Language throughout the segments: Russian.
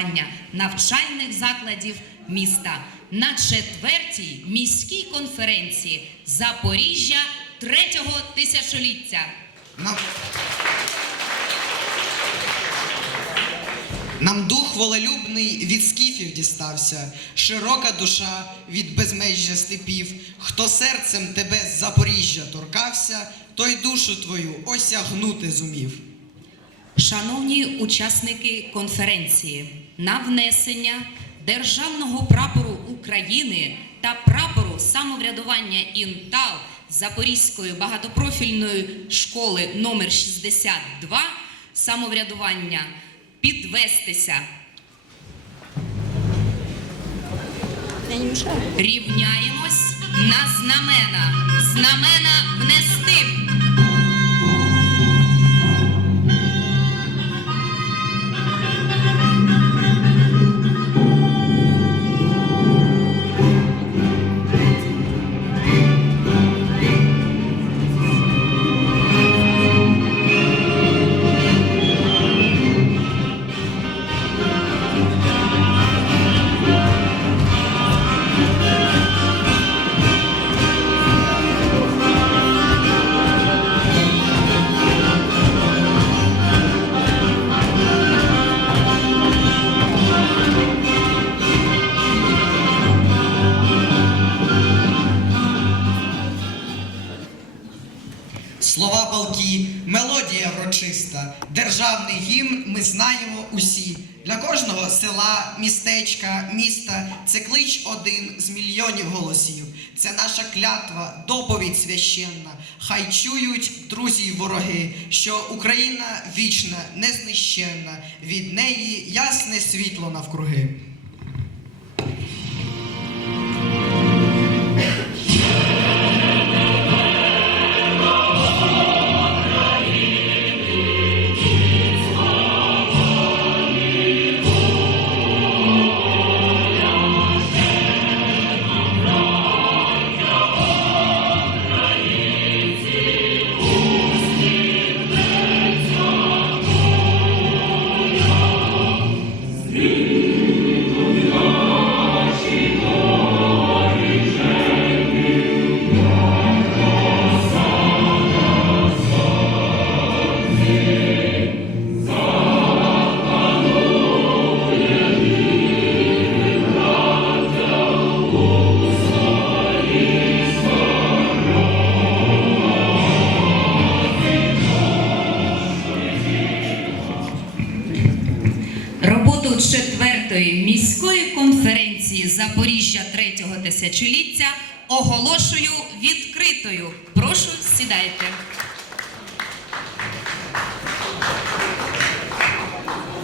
самоврядування навчальних закладів міста на четвертій міській конференції Запоріжжя третього тисячоліття. Нам... Нам дух волелюбний від скіфів дістався, широка душа від безмежжя степів. Хто серцем тебе з Запоріжжя торкався, той душу твою осягнути зумів. Шановні учасники конференції, на внесення державного прапору України та прапору самоврядування Інтал Запорізької багатопрофільної школи номер 62 самоврядування підвестися. Рівняємось на знамена. Знамена внести. Села, містечка, міста це клич один з мільйонів голосів. Це наша клятва, доповідь священна. Хай чують друзі й вороги, що Україна вічна, незнищенна, від неї ясне світло навкруги.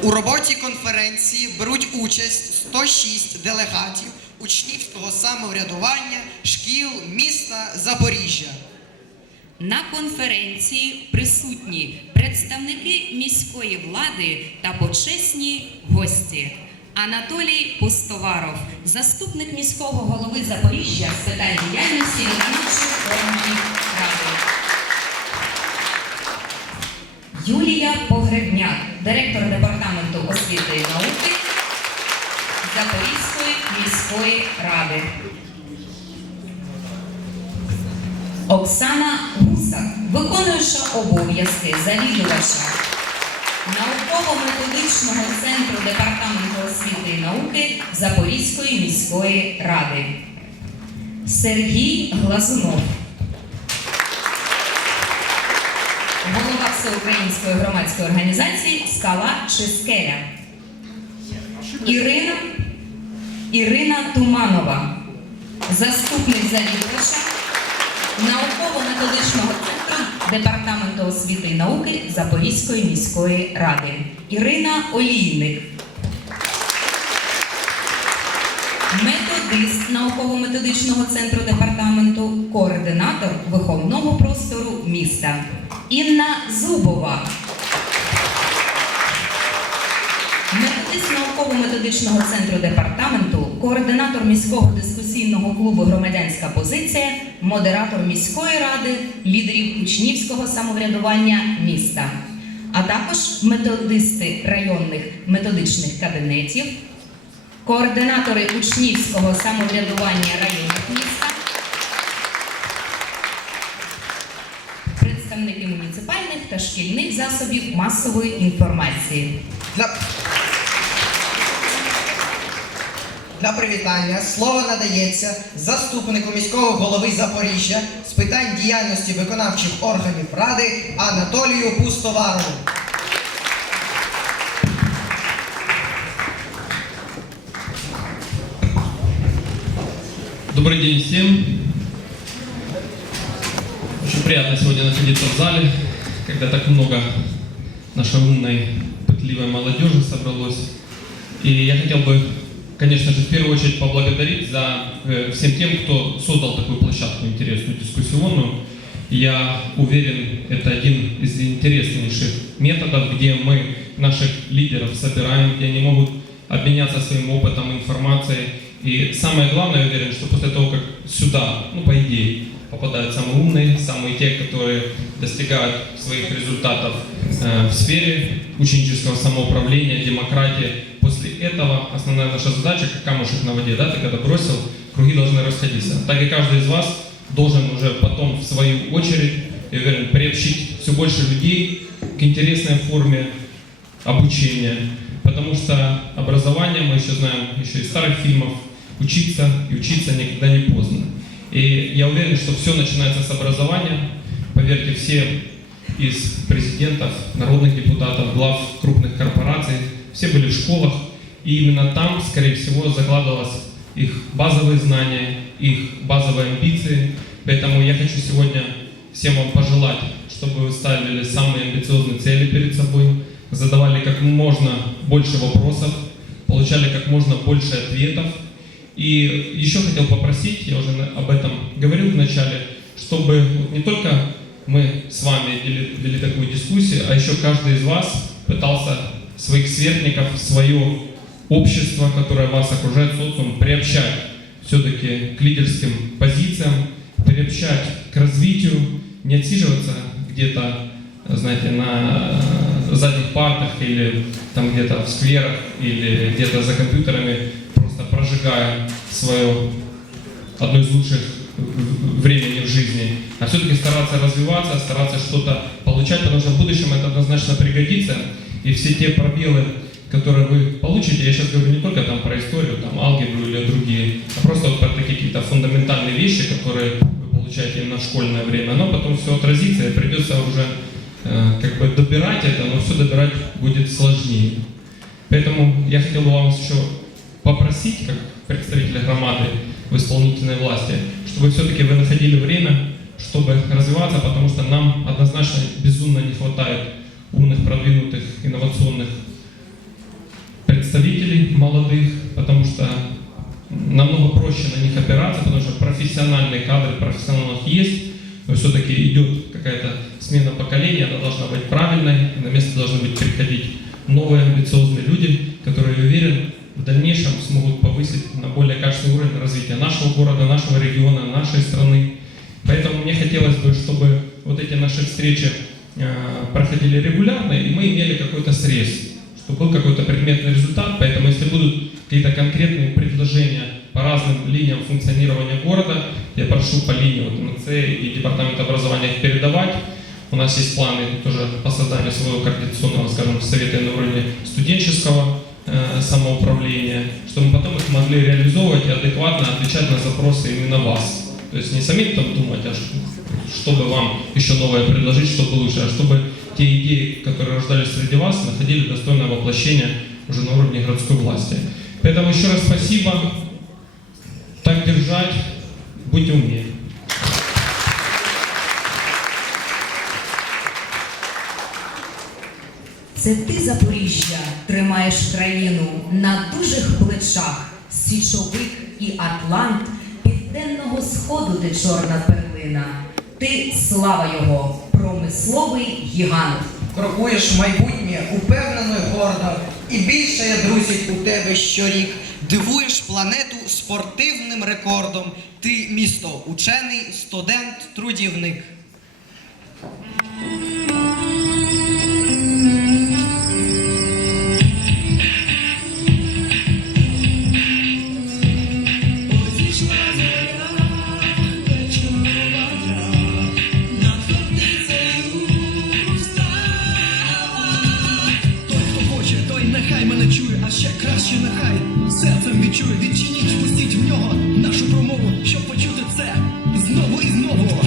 У роботі конференції беруть участь 106 делегатів учнівського самоврядування шкіл міста Запоріжжя. На конференції присутні представники міської влади та почесні гості. Анатолій Пустоваров, заступник міського голови Запоріжжя з питань діяльності виконавчої органів ради. Юлія Погребняк, директор департаменту освіти і науки Запорізької міської ради. Оксана Гусак, виконуюча обов'язки завідувача науково-методичного центру департаменту освіти і науки Запорізької міської ради. Сергій Глазунов, Всеукраїнської громадської організації Скала чи скеля. Ірина, Ірина Туманова, заступник завідувача науково-методичного центру Департаменту освіти і науки Запорізької міської ради. Ірина Олійник. Методист науково-методичного центру департаменту, координатор виховного простору міста. Інна Зубова. Методист науково-методичного центру департаменту, координатор міського дискусійного клубу Громадянська позиція, модератор міської ради, лідерів учнівського самоврядування міста, а також методисти районних методичних кабінетів, координатори учнівського самоврядування районів міста, представники муніципальних та шкільних засобів масової інформації. Для... Для привітання слово надається заступнику міського голови Запоріжжя з питань діяльності виконавчих органів ради Анатолію Пустоварову. Добрый день всем. Приятно сегодня находиться в зале, когда так много нашей умной, пытливой молодежи собралось. И я хотел бы, конечно же, в первую очередь поблагодарить за э, всем тем, кто создал такую площадку интересную, дискуссионную. Я уверен, это один из интереснейших методов, где мы наших лидеров собираем, где они могут обменяться своим опытом, информацией. И самое главное, я уверен, что после того, как сюда, ну, по идее, попадают самые умные, самые те, которые достигают своих результатов э, в сфере ученического самоуправления, демократии. После этого основная наша задача, как камушек на воде, да, ты когда бросил, круги должны расходиться. Так и каждый из вас должен уже потом в свою очередь, я уверен, приобщить все больше людей к интересной форме обучения. Потому что образование, мы еще знаем еще из старых фильмов, учиться и учиться никогда не поздно. И я уверен, что все начинается с образования. Поверьте, все из президентов, народных депутатов, глав крупных корпораций, все были в школах, и именно там, скорее всего, закладывалось их базовые знания, их базовые амбиции. Поэтому я хочу сегодня всем вам пожелать, чтобы вы ставили самые амбициозные цели перед собой, задавали как можно больше вопросов, получали как можно больше ответов. И еще хотел попросить, я уже об этом говорил в начале, чтобы не только мы с вами вели, вели такую дискуссию, а еще каждый из вас пытался своих сверстников, свое общество, которое вас окружает, социум, приобщать все-таки к лидерским позициям, приобщать к развитию, не отсиживаться где-то, знаете, на задних партах или там где-то в скверах или где-то за компьютерами, прожигая свое одно из лучших времени в жизни, а все-таки стараться развиваться, стараться что-то получать, потому что в будущем это однозначно пригодится, и все те пробелы, которые вы получите, я сейчас говорю не только там про историю, там алгебру или другие, а просто вот про такие какие-то фундаментальные вещи, которые вы получаете именно в школьное время, оно потом все отразится и придется уже э, как бы добирать это, но все добирать будет сложнее. Поэтому я хотел бы вам еще попросить, как представителя громады в исполнительной власти, чтобы все-таки вы находили время, чтобы развиваться, потому что нам однозначно безумно не хватает умных, продвинутых, инновационных представителей молодых, потому что намного проще на них опираться, потому что профессиональные кадры, профессионалов есть, но все-таки идет какая-то смена поколения, она должна быть правильной, на место должны быть приходить новые амбициозные люди, которые, я уверен, в дальнейшем смогут повысить на более качественный уровень развития нашего города, нашего региона, нашей страны. Поэтому мне хотелось бы, чтобы вот эти наши встречи э, проходили регулярно, и мы имели какой-то срез, чтобы был какой-то предметный результат. Поэтому если будут какие-то конкретные предложения по разным линиям функционирования города, я прошу по линии вот, МЦ и Департамента образования их передавать. У нас есть планы тоже по созданию своего координационного, скажем, совета на уровне студенческого самоуправления, чтобы потом их могли реализовывать и адекватно отвечать на запросы именно вас. То есть не самим там думать, а чтобы вам еще новое предложить, чтобы лучше, а чтобы те идеи, которые рождались среди вас, находили достойное воплощение уже на уровне городской власти. Поэтому еще раз спасибо. Так держать. Будьте умнее. Це ти, Запоріжжя, тримаєш країну на дужих плечах, січовик і Атлант, південного сходу ти чорна перлина. Ти слава його, промисловий гігант. Крокуєш майбутнє упевнено й гордо, і більше є друзів у тебе щорік. Дивуєш планету спортивним рекордом. Ти місто учений, студент, трудівник. нехай мене чує, а ще краще нехай серцем відчує, відчиніть, впустіть в нього нашу промову, щоб почути це знову і знову.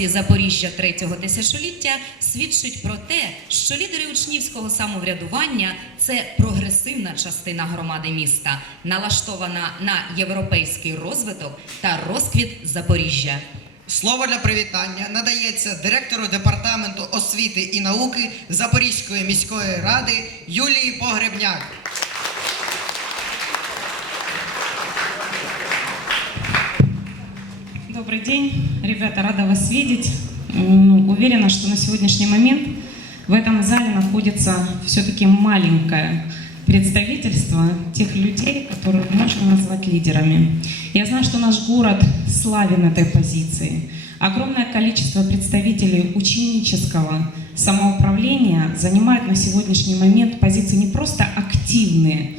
Конференції Запоріжжя третього тисячоліття свідчить про те, що лідери учнівського самоврядування це прогресивна частина громади міста, налаштована на європейський розвиток та розквіт Запоріжжя. Слово для привітання надається директору департаменту освіти і науки Запорізької міської ради Юлії Погребняк. Добрый день, ребята, рада вас видеть. Уверена, что на сегодняшний момент в этом зале находится все-таки маленькое представительство тех людей, которых можно назвать лидерами. Я знаю, что наш город славен этой позиции. Огромное количество представителей ученического самоуправления занимает на сегодняшний момент позиции не просто активные,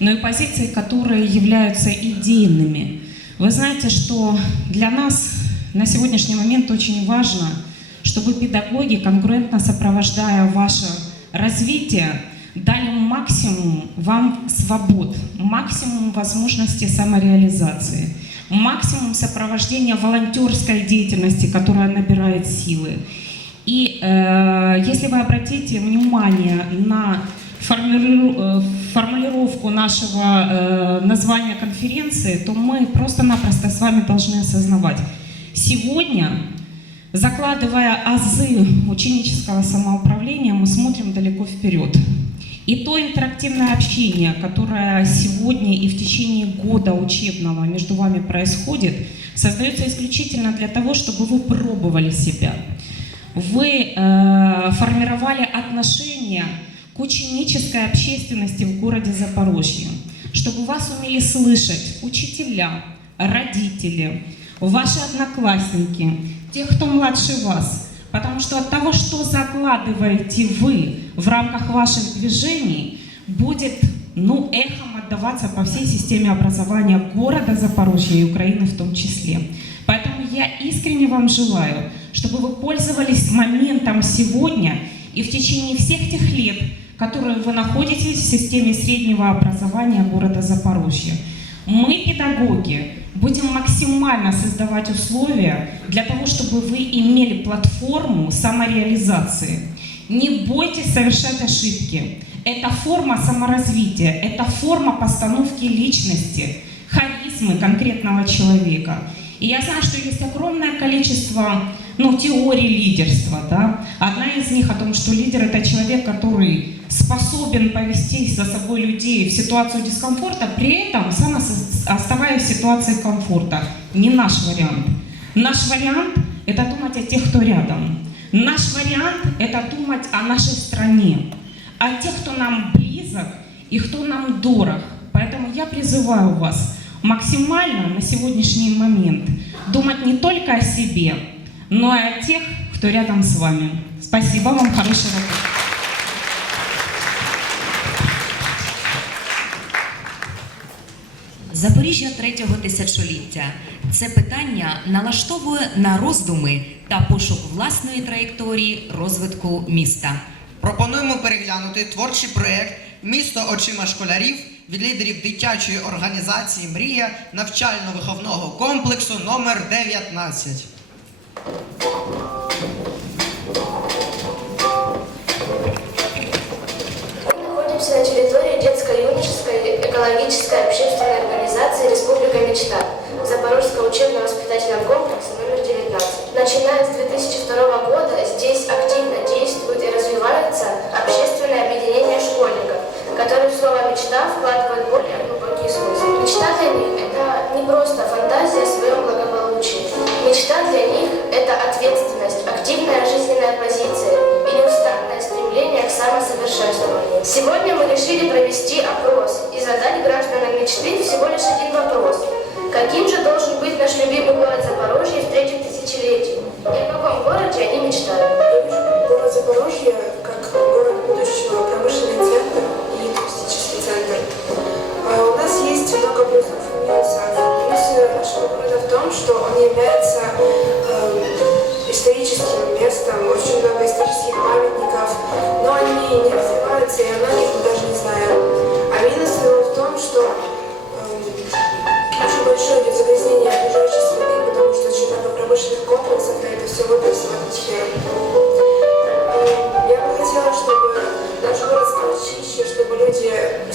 но и позиции, которые являются идейными. Вы знаете, что для нас на сегодняшний момент очень важно, чтобы педагоги, конкурентно сопровождая ваше развитие, дали максимум вам свобод, максимум возможностей самореализации, максимум сопровождения волонтерской деятельности, которая набирает силы. И э, если вы обратите внимание на формулиру- э, формулировку нашего э, названия конференции, то мы просто-напросто с вами должны осознавать. Сегодня, закладывая азы ученического самоуправления, мы смотрим далеко вперед. И то интерактивное общение, которое сегодня и в течение года учебного между вами происходит, создается исключительно для того, чтобы вы пробовали себя. Вы э, формировали отношения к ученической общественности в городе Запорожье, чтобы вас умели слышать учителя, родители, ваши одноклассники, те, кто младше вас. Потому что от того, что закладываете вы в рамках ваших движений, будет ну, эхом отдаваться по всей системе образования города Запорожья и Украины в том числе. Поэтому я искренне вам желаю, чтобы вы пользовались моментом сегодня и в течение всех тех лет, которые вы находитесь в системе среднего образования города Запорожья. Мы, педагоги, будем максимально создавать условия для того, чтобы вы имели платформу самореализации. Не бойтесь совершать ошибки. Это форма саморазвития, это форма постановки личности, харизмы конкретного человека. И я знаю, что есть огромное количество ну, теорий лидерства. Да? Одна из них о том, что лидер это человек, который способен повести за собой людей в ситуацию дискомфорта, при этом сам ос- оставаясь в ситуации комфорта. Не наш вариант. Наш вариант – это думать о тех, кто рядом. Наш вариант – это думать о нашей стране, о тех, кто нам близок и кто нам дорог. Поэтому я призываю вас максимально на сегодняшний момент думать не только о себе, но и о тех, кто рядом с вами. Спасибо вам, хорошего дня. Запоріжжя третього тисячоліття це питання налаштовує на роздуми та пошук власної траєкторії розвитку міста. Пропонуємо переглянути творчий проєкт Місто очима школярів від лідерів дитячої організації Мрія навчально-виховного комплексу номер 19. Экологической общественной организации «Республика Мечта» Запорожского учебно-воспитательного комплекса номер 19. Начиная с 2002 года здесь активно действует и развивается общественное объединение школьников, которые в слово «мечта» вкладывают более глубокий смысл. Мечта для них – это не просто фантазия о своем благополучии. Мечта для них – это ответственность, активная жизненная позиция неустанное стремление к самосовершенствованию. Сегодня мы решили провести опрос и задать гражданам мечты всего лишь один вопрос. Каким же должен быть наш любимый город Запорожье в третьем тысячелетии? И о каком городе они мечтают?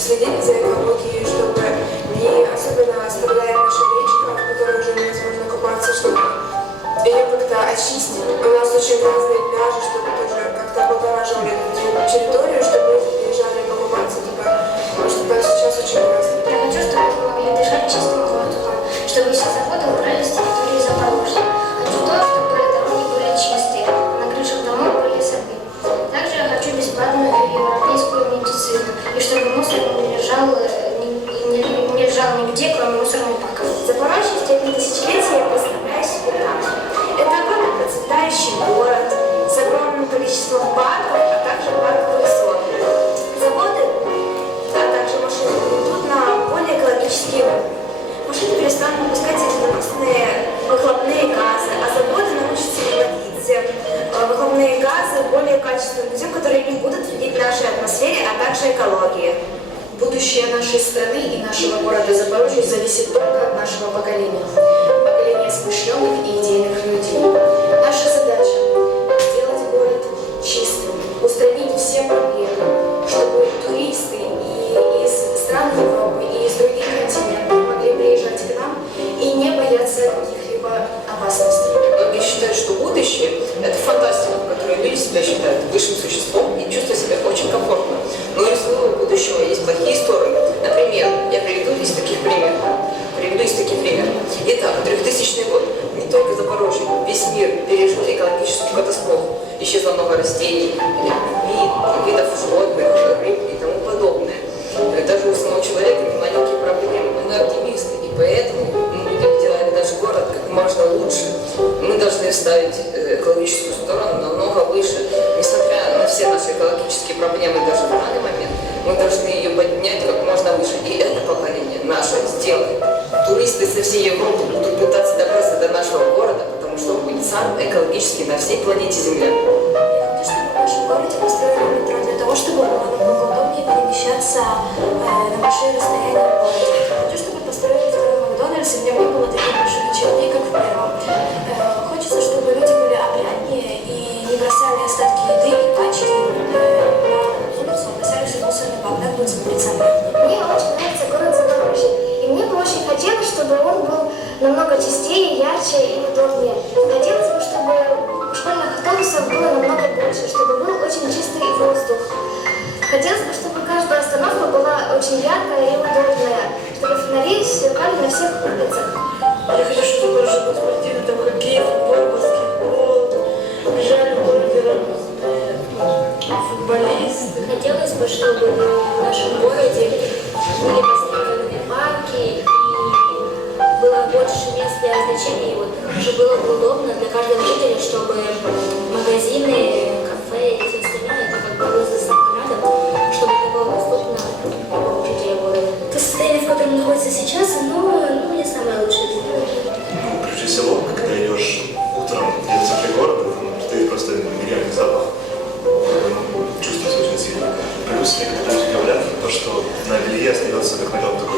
Люди следили люди себя считают высшим существом и чувствуют себя очень комфортно. Но и своего будущего есть плохие стороны. Например, я приведу из таких примеров. Приведу из таких примеров. Итак, 3000 год. Не только Запорожье, весь мир пережил экологическую катастрофу. Исчезло много растений, экологический на всей планете Земля. Я хочу, чтобы в нашем городе построили метро для того, чтобы было намного удобнее перемещаться э, на большие расстояния в городе. Хочу, чтобы построили второй Макдональдс, и в нем не было таких больших очередей, как в первом. Э, хочется, чтобы люди были опрятнее и не бросали остатки еды и пачки э, на улицу, а бросались в мусорный бак. Так будет смотреться. Мне очень нравится город Запорожье, и мне бы очень хотелось, чтобы он был намного чистее, ярче и удобнее. Хотелось автобусов было намного больше, чтобы был очень чистый воздух. Хотелось бы, чтобы каждая остановка была очень яркая и удобная, чтобы фонари сверкали на всех улицах. Я хочу, чтобы Запорожье был спортивный, там хоккей, футбол, баскетбол. Бежали в городе разные футболисты. Хотелось бы, чтобы в нашем городе были построены парки и было больше мест для развлечений отдыха, чтобы было бы удобно для каждого жителя, чтобы на белье остается как налет такой